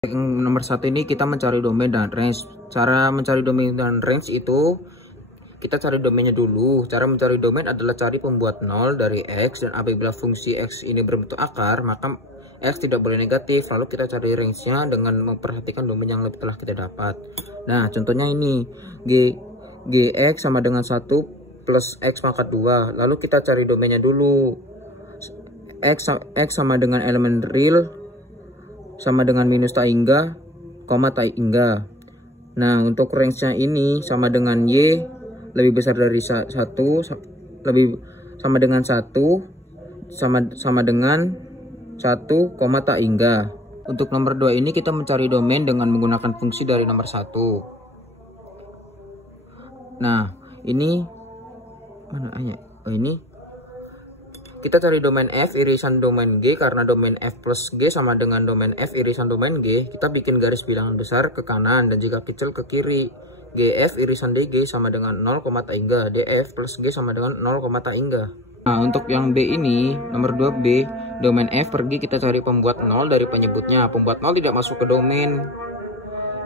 Nomor satu ini kita mencari domain dan range. Cara mencari domain dan range itu kita cari domainnya dulu. Cara mencari domain adalah cari pembuat 0 dari X, dan apabila fungsi X ini berbentuk akar, maka X tidak boleh negatif. Lalu kita cari range-nya dengan memperhatikan domain yang telah kita dapat. Nah, contohnya ini Gx sama dengan 1 plus X pangkat 2. Lalu kita cari domainnya dulu. X sama dengan elemen real sama dengan minus tak hingga, koma tak hingga. Nah, untuk range-nya ini sama dengan Y lebih besar dari 1, lebih sama dengan 1, sama dengan 1, koma tak hingga. Untuk nomor 2 ini kita mencari domain dengan menggunakan fungsi dari nomor 1. Nah, ini mana aja? Oh, ini kita cari domain F irisan domain G, karena domain F plus G sama dengan domain F irisan domain G. Kita bikin garis bilangan besar ke kanan dan jika kecil ke kiri. GF irisan DG sama dengan 0, tak hingga. DF plus G sama dengan 0, tak hingga. Nah, untuk yang B ini, nomor 2B, domain F pergi kita cari pembuat 0 dari penyebutnya. Pembuat 0 tidak masuk ke domain.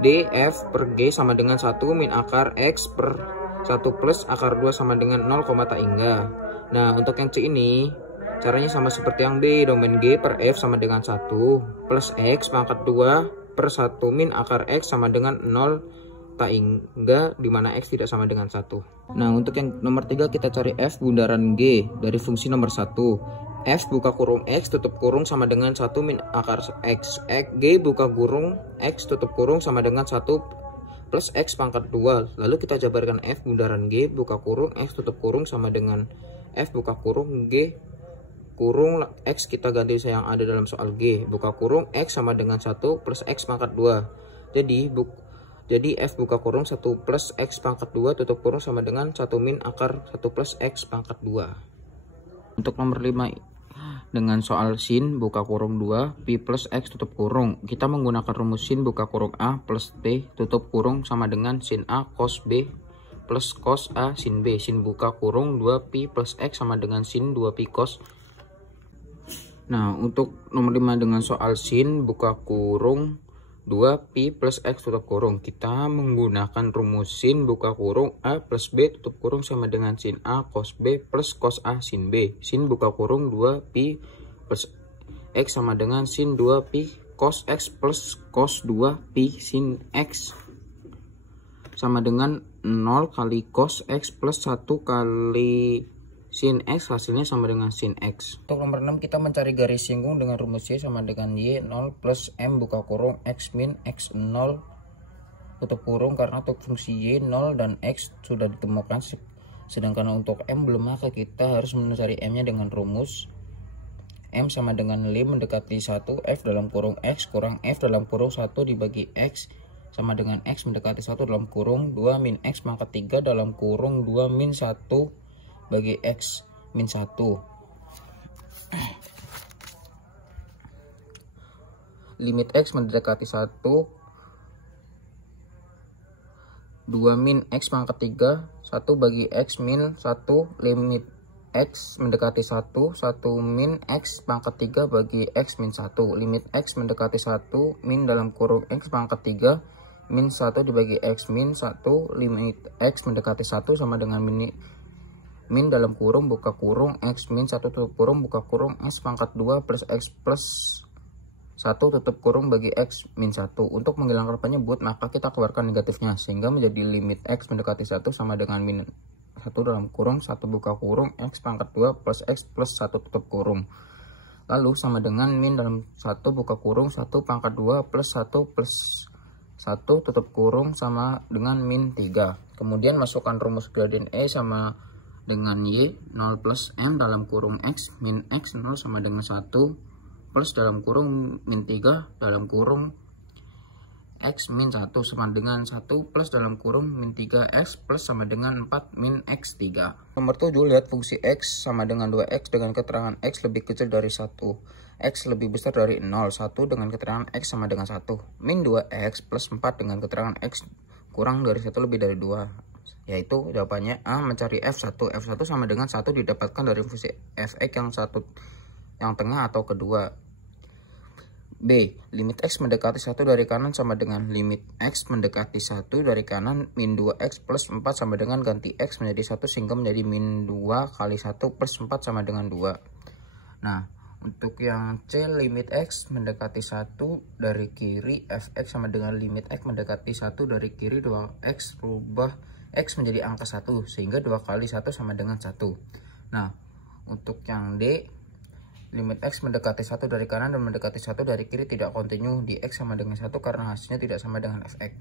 DF per G sama dengan 1 min akar X per 1 plus akar 2 sama dengan 0, tak hingga. Nah, untuk yang C ini caranya sama seperti yang B. Domain G per F sama dengan 1 plus X pangkat 2 per 1 min akar X sama dengan 0 tak hingga, dimana X tidak sama dengan 1. Nah, untuk yang nomor 3 kita cari F bundaran G dari fungsi nomor 1. F buka kurung X tutup kurung sama dengan 1 min akar X. G buka kurung X tutup kurung sama dengan 1 plus X pangkat 2. Lalu kita jabarkan F bundaran G buka kurung X tutup kurung sama dengan F buka kurung G kurung X, kita ganti yang ada dalam soal G buka kurung X sama dengan 1 plus X pangkat 2. Jadi F buka kurung 1 plus X pangkat 2 tutup kurung sama dengan 1 min akar 1 plus X pangkat 2. Untuk nomor 5 dengan soal sin buka kurung 2 pi plus X tutup kurung, kita menggunakan rumus sin buka kurung A plus T tutup kurung sama dengan sin A cos B plus cos A sin B. Sin buka kurung 2 pi plus X sama dengan sin 2 pi cos. Nah, untuk nomor 5 dengan soal sin buka kurung 2 pi plus X tutup kurung, kita menggunakan rumus sin buka kurung A plus B tutup kurung sama dengan sin A cos B plus cos A sin B. Sin buka kurung 2 pi plus X sama dengan sin 2 pi cos X plus cos 2 pi sin X sama dengan 0 kali cos X plus 1 kali sin X, hasilnya sama dengan sin X. Untuk nomor 6 kita mencari garis singgung dengan rumus Y sama dengan Y 0 plus M buka kurung X min X 0 tutup kurung, karena untuk fungsi Y 0 dan X sudah ditemukan, sedangkan untuk M belum, maka kita harus mencari M nya dengan rumus M sama dengan 5 mendekati 1 F dalam kurung X kurang F dalam kurung 1 dibagi X sama dengan X mendekati 1 dalam kurung 2 min X pangkat 3 dalam kurung 2 min 1 bagi X min 1. Limit X mendekati 1 2 min X pangkat 3 1 bagi X min 1. Limit X mendekati 1 1 min X pangkat 3 bagi X min 1. Limit X mendekati 1 min dalam kurung X pangkat 3 min 1 dibagi X min 1. Limit X mendekati 1 sama dengan min dalam kurung buka kurung X min 1 tutup kurung buka kurung X pangkat 2 plus X plus 1 tutup kurung bagi X min 1. Untuk menghilangkan penyebut, maka kita keluarkan negatifnya sehingga menjadi limit X mendekati 1 sama dengan min 1 dalam kurung 1 buka kurung X pangkat 2 plus X plus 1 tutup kurung. Lalu sama dengan min dalam 1 buka kurung 1 pangkat 2 plus 1 plus 1 tutup kurung sama dengan min 3. Kemudian masukkan rumus gradien E sama dengan Y 0 plus M dalam kurung X min X 0 sama dengan 1 plus dalam kurung min 3 dalam kurung X min 1 sama dengan 1 plus dalam kurung min 3X plus sama dengan 4 min X 3. Nomor 7, lihat fungsi X sama dengan 2X dengan keterangan X lebih kecil dari 1. X lebih besar dari 0. 1 dengan keterangan X sama dengan 1. Min 2X plus 4 dengan keterangan X kurang dari 1 lebih dari 2. Yaitu jawabannya A, mencari F1. F1 sama dengan 1 didapatkan dari fungsi Fx yang tengah atau kedua. B. Limit X mendekati 1 dari kanan sama dengan limit X mendekati 1 dari kanan min 2X plus 4 sama dengan ganti X menjadi 1 sehingga menjadi min 2 kali 1 plus 4 sama dengan 2. Nah, untuk yang C, limit X mendekati 1 dari kiri fx sama dengan limit X mendekati 1 dari kiri 2X rubah X menjadi angka 1 sehingga 2 kali 1 sama dengan 1. Nah, untuk yang D, limit X mendekati 1 dari kanan dan mendekati 1 dari kiri tidak kontinu di X sama dengan 1 karena hasilnya tidak sama dengan fx.